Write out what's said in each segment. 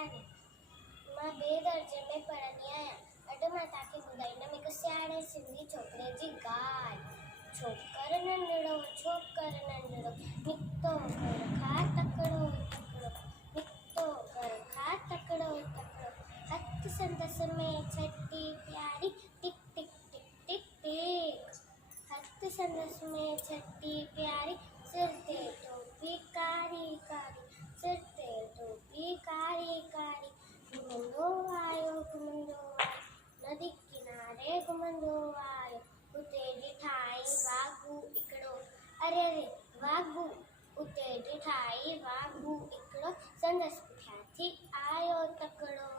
सियाणे मां ॿिए दर्जे में पढ़ंदी आहियां। अॼु मां तव्हांखे ॿुधाईंदमि हिकु सियाणे सिंधी छोकिरे जी ॻाल्हि। छोकर नंढड़ो निकितो घर खां तकिड़ो निकितो घर खां तकिड़ो हथ संदसि में छटी प्यारी टिक टिक टिक टिक टिक। हथ संदसि में छटी प्यारी सिर ते टोपी कारी कारी सिर ते टोपी कारी कारी। घुमंदो आयो नदी किनारे घुमंदो आयो उते ॾिठाई वाघू हिकिड़ो अरे रे वाघू उते ॾिठाई वाघू हिकिड़ो संदसि पुठियां थी आयो तकिड़ो।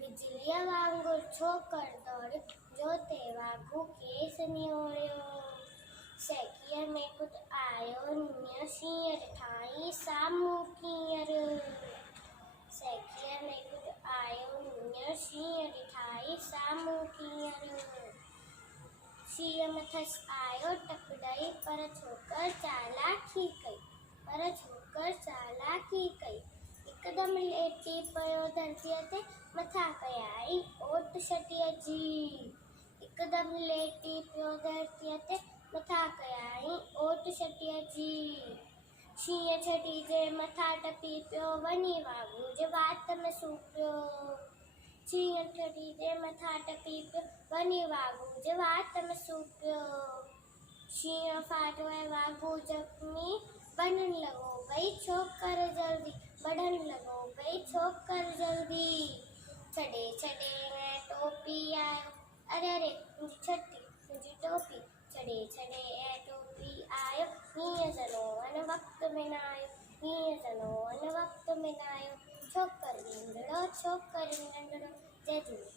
बिजलीअ वांगुरु छोकर दौड़ियो जो ते वाघू खेस निहोड़ियो। सैकीअ में कुझु आयो नीअर शींहं ॾिठाई साम्हूं कीअर। सैकीअ में कुझु आयो नीअर शींहं ॾिठाई साम्हूं कीअर। शींहं मथसि आयो टकॾई पर छोकर चालाकी कई हिकदमि लेटी पियो धरतीअ ते मथां कयाई ओट छटीअ जी। हिकदमि लेटी पियो धरतीअ ते मथां कयाई ओट छटीअ जी। शींहं छटी जे मथां टपी पियो वञी वाघू जे वात में सूं पियो। शींहं छटी जे मथां टपी पियो वञी वाघू जे वात में सूं पियो। शींहं फाटो ऐं वाघू जख्मी बनण लॻो भई छोकर जल्दी बढ़ण लॻो भई छोकर जल्दी। छॾे ऐं टोपी आयो अरे रे मुंहिंजी टोपी छॾे ऐं टोपी आयो हीअं ज़नो अन वक़्त में न आयो छोकर नंढड़ो जय झूले।